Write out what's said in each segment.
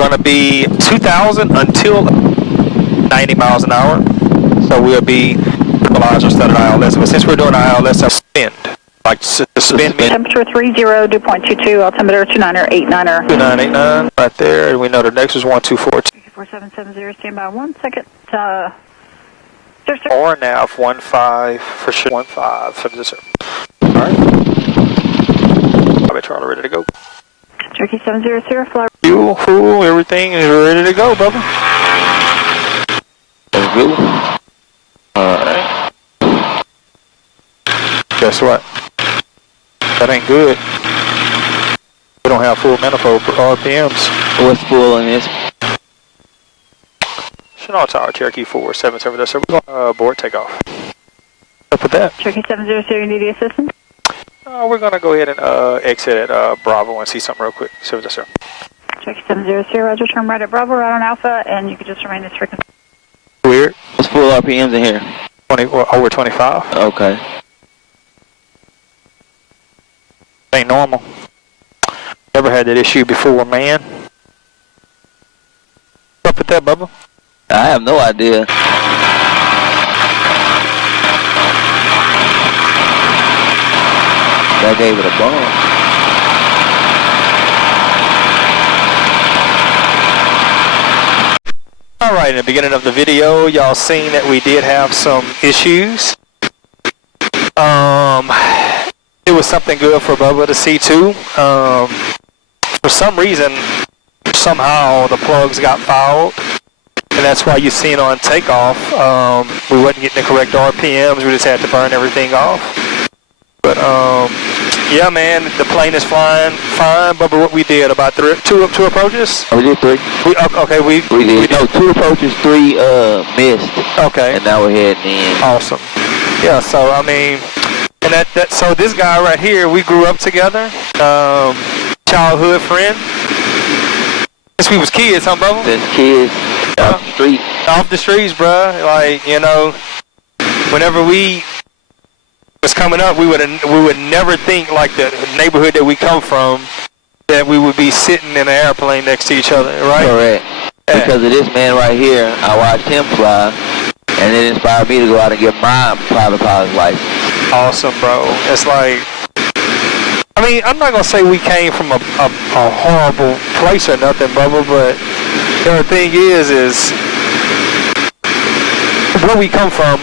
going to be 2,000 until 90 miles an hour. So we'll be stabilizer studded ILS. But since we're doing ILS, I'll spin. Like spin. Temperature 30, dew point 22, altimeter 29er, 89er. 2989, right there. And we know the next is 1242. 4770, stand by 1 second. Or nav 15 for sure. 15, sir. Alright. Charlie ready to go. Cherokee 700, fly. Fuel, full, everything is ready to go, Bubba. Let's go. Alright. Guess what? That ain't good. We don't have full manifold RPMs. What's full on this? Chanel Tower, Cherokee 477, sir. We're going to abort takeoff. Up with that. Cherokee 700, you need assistance? We're going to go ahead and exit at Bravo and see something real quick. So, sir. Cherokee 700, roger, turn right at Bravo, right on Alpha, and you can just remain this frequency. Weird. What's full RPMs in here? 20, over 25. Okay. Ain't normal. Never had that issue before, man. Up with that, Bubba? I have no idea. That gave it a bomb. Alright, in the beginning of the video, y'all seen that we did have some issues. It was something good for Bubba to see too. For some reason, somehow the plugs got fouled. And that's why you seen on takeoff, we wasn't getting the correct RPMs, we just had to burn everything off. But yeah, man, the plane is flying fine. Bubba, what we did, about two approaches? We did 3. Okay, we did. No, 2 approaches, 3 missed. Okay. And now we're heading in. Awesome. Yeah, so I mean, and so this guy right here, we grew up together, childhood friend. Since we was kids, huh, Bubba? Since kids. Off the street. Off the streets, bruh. Like, you know, whenever we was coming up, we would never think, like, the neighborhood that we come from, that we would be sitting in an airplane next to each other, right? Correct. Yeah. Because of this man right here, I watched him fly, and it inspired me to go out and get my private pilot's license. Awesome, bro. It's like, I mean, I'm not gonna say we came from a horrible place or nothing, Bubba, but the thing is where we come from,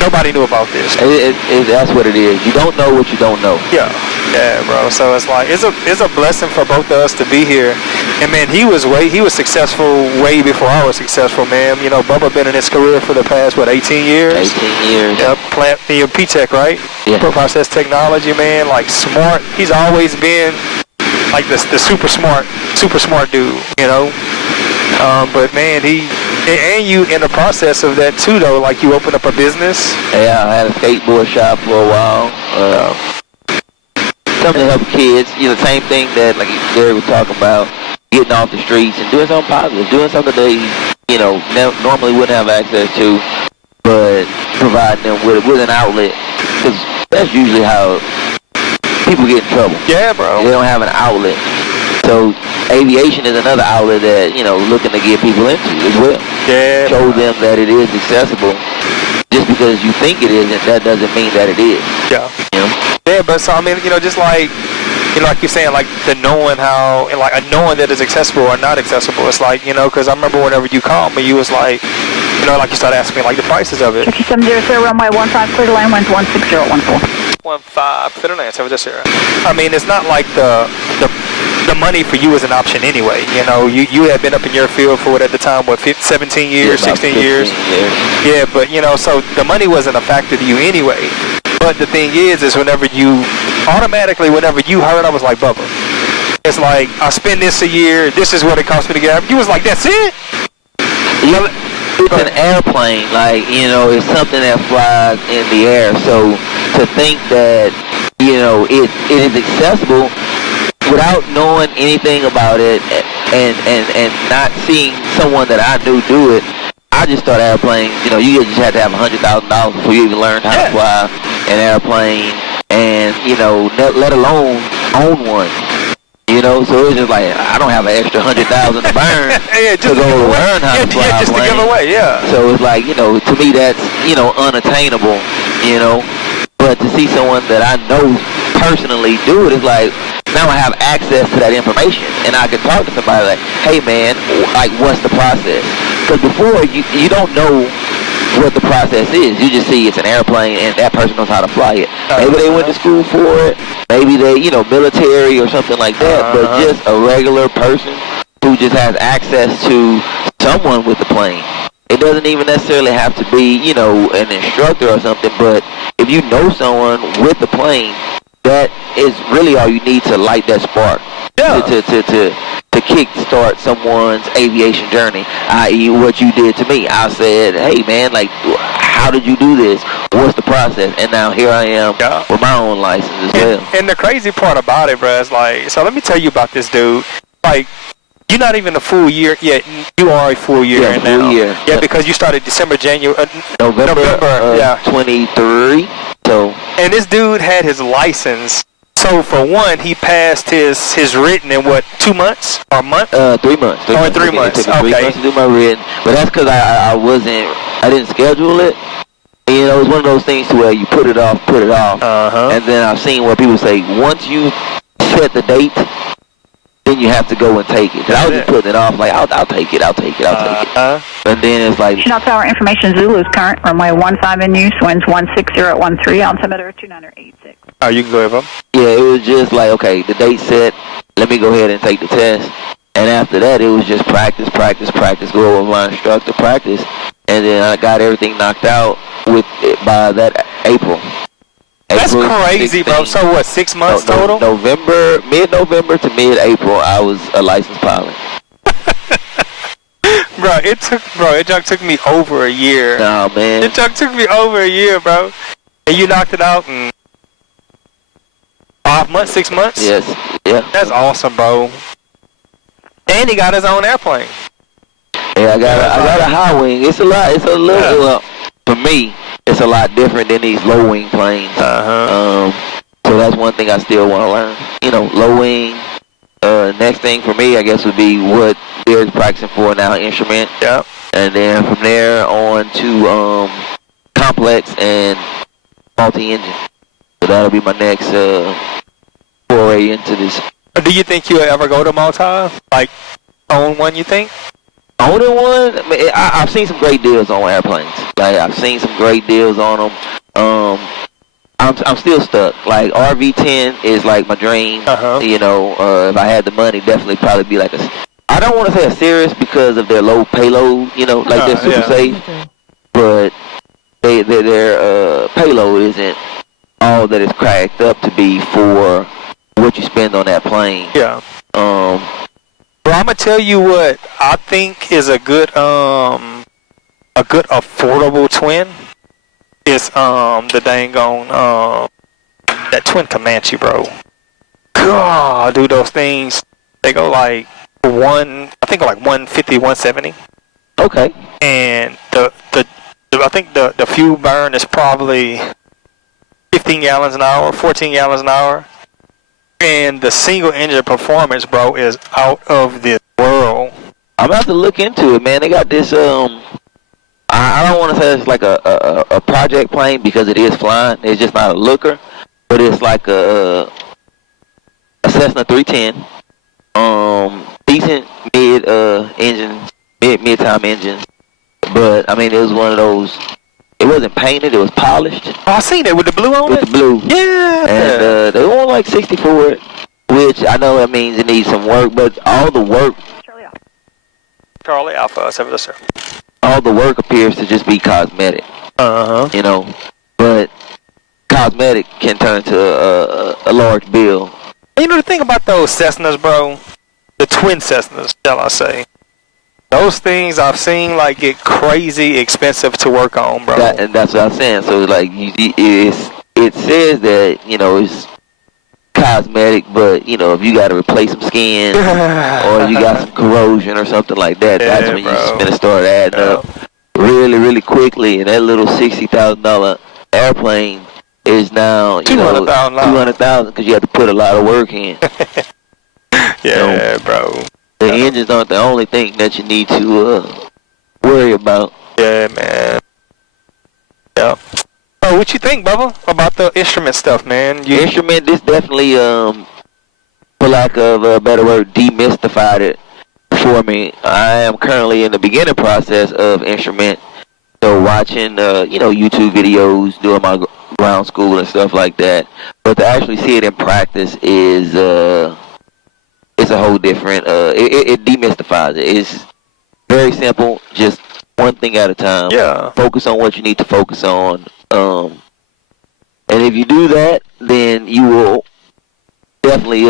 nobody knew about this. That's what it is. You don't know what you don't know. Yeah, bro. So it's like it's a blessing for both of us to be here. And man, he was successful way before I was successful, man. You know, Bubba been in his career for the past 18 years. 18 years. Yep, plant P-Tech, right? Yeah. Process technology, man. Like smart. He's always been like the super smart dude, you know. But man, and you in the process of that too, though. Like you opened up a business. Yeah, I had a skateboard shop for a while. Something to help kids. You know, the same thing that like Gary was talking about, getting off the streets and doing something positive, doing something they, you know, normally wouldn't have access to, but providing them with an outlet, because that's usually how people get in trouble. Yeah, bro. They don't have an outlet. So aviation is another outlet that, you know, looking to get people into as well. Yeah. Show them that it is accessible. Just because you think it isn't, that doesn't mean that it is. Yeah. You know? Yeah, but so I mean, you know, just like, you know, like you're saying, like the knowing how, and like knowing that it's accessible or not accessible. It's like, you know, because I remember whenever you called me, you was like, you know, like you started asking me like the prices of it. Cherokee 700, runway 15, clear to land, winds 16014. 15, clear to land, so this here. I mean, it's not like the money for you is an option anyway. You know, you had been up in your field for what at the time, 17 years, 16 years? Yeah, but you know, so the money wasn't a factor to you anyway. But the thing is whenever you heard, I was like, Bubba, it's like, I spend this a year, this is what it costs me to get. You was like, that's it? It's an airplane, like, you know, it's something that flies in the air. So to think that, you know, it is accessible without knowing anything about it and not seeing someone that I knew do it, I just thought airplanes, you know, you just had to have $100,000 before you even learned how to fly an airplane, and, you know, let alone own one. You You know, so it's just like I don't have an extra $100,000 to burn Yeah, just to go learn how to fly a just to plane. give away, yeah. So it's like, you know, to me that's, you know, unattainable, you know. But to see someone that I know personally do it, it's like, now I have access to that information, and I can talk to somebody like, hey man, like what's the process? Because before, you don't know what the process is. You just see it's an airplane and that person knows how to fly it. Maybe they went to school for it, maybe they, you know, military or something like that, but just a regular person who just has access to someone with the plane. It doesn't even necessarily have to be, you know, an instructor or something, but if you know someone with the plane, that is really all you need to light that spark. Yeah. To kick start someone's aviation journey, i.e. what you did to me. I said, hey man, like, how did you do this? What's the process? And now here I am with my own license as well. And the crazy part about it, bro, is like, so let me tell you about this dude. Like, you're not even a full year yet. You are a full year in now. Year. Yeah, because you started December, January, November 23. So. And this dude had his license. So for one, he passed his written in what, 2 months or a month? 3 months. 3 months. It took me 3 months to do my written, but that's because I didn't schedule it. You know, it's one of those things to where you put it off, and then I've seen where people say once you set the date, then you have to go and take it. Cause I was just putting it off, like I'll take it. And then it's like. Chanel Tower information, Zulu is current, runway 15 in use, winds 16013, altimeter 2986. Oh, you can go ahead, bro. Yeah, it was just like, okay, the date set, let me go ahead and take the test. And after that, it was just practice, go over with my instructor, practice. And then I got everything knocked out with it by that April. That's crazy, 16. Bro. So what, 6 months total? Mid-November to mid-April, I was a licensed pilot. Bro, it took me over a year. Nah, man. It took me over a year, bro. And you knocked it out in 5 months, 6 months? Yes, yeah. That's awesome, bro. And he got his own airplane. Yeah, I got a high wing. It's a little, well, for me, it's a lot different than these low wing planes. So that's one thing I still want to learn. You know, low wing. Next thing for me, I guess, would be what they're practicing for now, instrument. Yeah. And then from there on to complex and multi-engine. So that'll be my next foray into this. Do you think you'll ever go to multi? Like, own one, you think? Owning one, I mean, I've seen some great deals on airplanes. Like, I've seen some great deals on them. I'm still stuck. Like, RV-10 is like my dream. You know, if I had the money, definitely probably be like I don't want to say a Cirrus because of their low payload, you know, like they're super safe. But their payload isn't all that it's cracked up to be for what you spend on that plane. Yeah. Well, I'm gonna tell you what I think is a good affordable twin. Is the dang on that twin Comanche, bro. God, dude, those things they go like I think like 150, 170. Okay. And I think the fuel burn is probably 15 gallons an hour, 14 gallons an hour. And the single engine performance, bro, is out of this world. I'm about to look into it, man. They got this I don't want to say it's like a project plane because it is flying. It's just not a looker, but it's like a Cessna 310. Decent mid-time engines. But I mean, it was one of those. It wasn't painted. It was polished. Oh, I seen it with the blue on it. With the blue. Yeah. And they want like 60 for it, which I know that means it needs some work. But all the work. Charlie Alpha 7, sir. All the work appears to just be cosmetic. You know, but cosmetic can turn to a large bill. You know the thing about those Cessnas, bro? The twin Cessnas, shall I say? Those things I've seen like get crazy expensive to work on, bro. And that's what I'm saying. So like, it says that, you know, it's cosmetic, but you know, if you got to replace some skin or you got some corrosion or something like that, that's when you're going to start adding up really, really quickly. And that little $60,000 airplane is now, you know, $200,000 because you have to put a lot of work in. Yeah, bro. The engines aren't the only thing that you need to worry about. Yeah, man. Yeah. Oh, what you think, Bubba, about the instrument stuff, man? Instrument, this definitely, for lack of a better word, demystified it for me. I am currently in the beginning process of instrument, so watching, YouTube videos, doing my ground school and stuff like that. But to actually see it in practice is, it's a whole different, it demystifies it. It's very simple, just one thing at a time. Yeah. Focus on what you need to focus on. And if you do that, then you will definitely,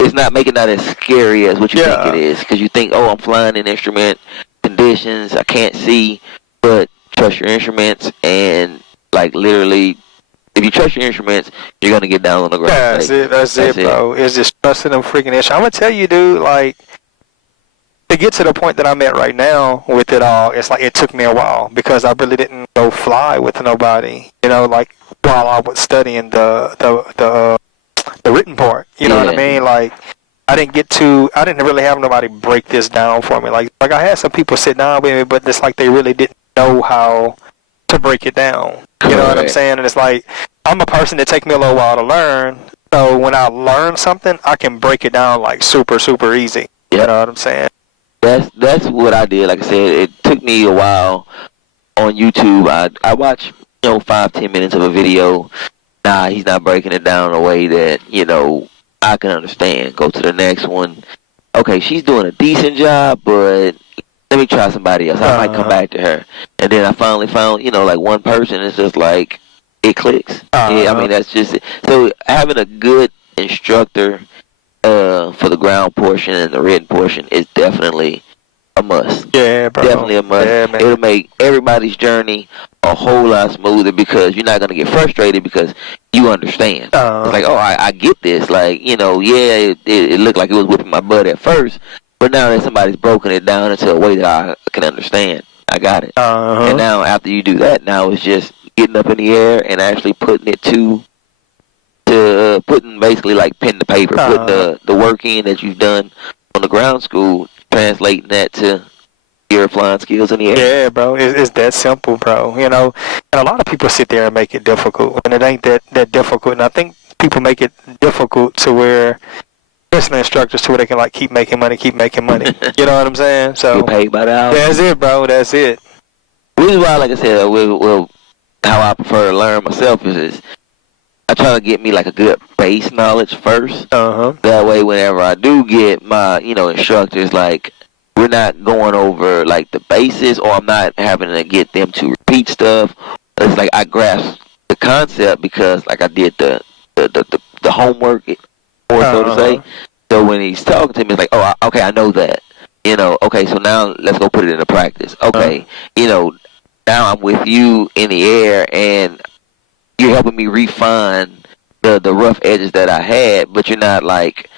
it's not making that as scary as what you think it is. Because you think, oh, I'm flying in instrument conditions, I can't see, but trust your instruments, and like literally, if you trust your instruments, you're going to get down on the ground. That's it, bro. It's just trusting them freaking instruments. I'm going to tell you, dude, like, to get to the point that I'm at right now with it all, it's like it took me a while because I really didn't go fly with nobody, like while I was studying the written part, you know what I mean? Like, I didn't really have nobody break this down for me. Like I had some people sit down with me, but it's like they really didn't know how to break it down. You know what I'm saying? And it's like, I'm a person that takes me a little while to learn. So when I learn something, I can break it down like super, super easy. You know what I'm saying? That's what I did. Like I said, it took me a while on YouTube. I watched, 5-10 minutes of a video. Nah, he's not breaking it down in a way that, I can understand. Go to the next one. Okay, she's doing a decent job, but let me try somebody else. I might come back to her. And then I finally found, like one person is just like, it clicks. Yeah, I mean, that's just it. So having a good instructor for the ground portion and the written portion is definitely a must. Yeah, bro. Definitely a must. Yeah, man. It'll make everybody's journey a whole lot smoother because you're not going to get frustrated because you understand. It's like, oh, I get this. Like, it looked like it was whipping my butt at first, but now that somebody's broken it down into a way that I can understand, I got it. And now after you do that, now it's just getting up in the air and actually putting it to putting basically like pen to paper, putting the work in that you've done on the ground school, translating that to your flying skills in the air. Yeah, bro. It's that simple, bro. And a lot of people sit there and make it difficult, and it ain't that difficult. And I think people make it difficult to where, especially instructors, to where they can like keep making money. You know what I'm saying? So get paid by the hour. That's it, bro. That's it. Which is why, like I said, well, how I prefer to learn myself is I try to get me like a good base knowledge first. That way, whenever I do get my, instructors, like we're not going over like the basis, or I'm not having to get them to repeat stuff. It's like I grasp the concept because like I did the homework, or so to say. So when he's talking to me, it's like, oh, okay, I know that. Okay, so now let's go put it into practice. Okay, now I'm with you in the air and you're helping me refine the rough edges that I had, but you're not like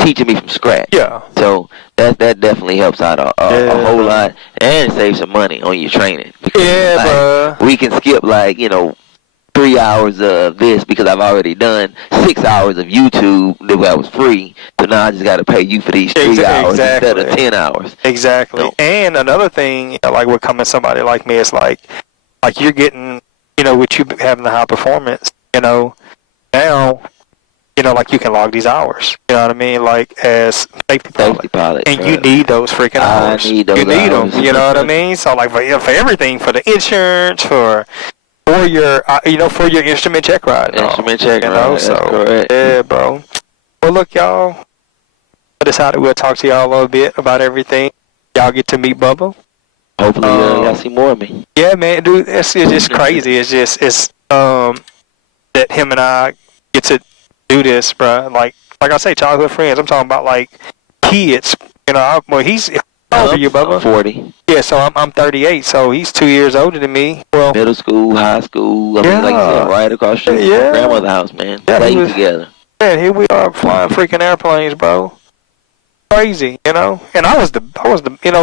teaching me from scratch. Yeah. So that definitely helps out a whole lot, and it saves some money on your training. Because, we can skip 3 hours of this because I've already done 6 hours of YouTube that was free. So now I just got to pay you for these 3 hours instead of 10 hours. Exactly. So, and another thing, like with coming somebody like me, it's like you're getting, with you having the high performance, now, like you can log these hours. You know what I mean? Like as safety pilot. And you need those freaking hours. I need those hours. Them. You know what I mean? So like for everything, for the insurance, for your for your instrument check ride. Instrument check ride. So correct. Yeah, bro. Well, look, y'all. I decided we'll talk to y'all a little bit about everything. Y'all get to meet Bubba. Hopefully, y'all see more of me. Yeah, man, dude, it's just crazy. It's that him and I get to do this, bro. Like I say, childhood friends. I'm talking about like kids. He's how old are you, Bubba? I'm 40. Yeah, so I'm 38. So he's 2 years older than me. Well, middle school, high school. I mean, like you said, right across the street from my grandmother's house, man. Yeah, playing together. Yeah, here we are flying freaking airplanes, bro. Crazy, And I was the,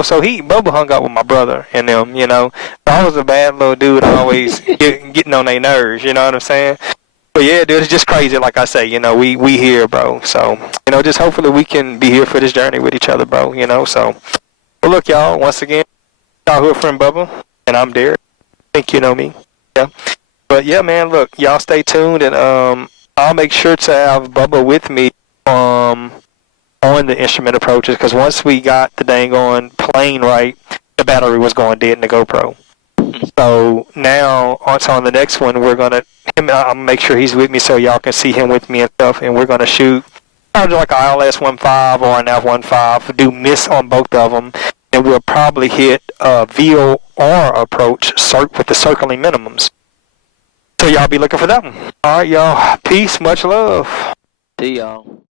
so Bubba hung out with my brother and them, I was a bad little dude, always getting on their nerves, you know what I'm saying? But yeah, dude, it's just crazy. Like I say, you know, we here, bro. So, you know, just hopefully we can be here for this journey with each other, bro. You know, so. Well, look, y'all. Once again, childhood friend Bubba, and I'm Derek. I think you know me. Yeah. But yeah, man. Look, y'all stay tuned, and I'll make sure to have Bubba with me on the instrument approaches, because once we got the dang on plane right, the battery was going dead in the GoPro. So now, on the next one, I'll make sure he's with me so y'all can see him with me and stuff, and we're gonna shoot probably like an ILS-15 or an F-15, do miss on both of them, and we'll probably hit a VOR approach with the circling minimums. So y'all be looking for that one. All right, y'all. Peace. Much love. See y'all.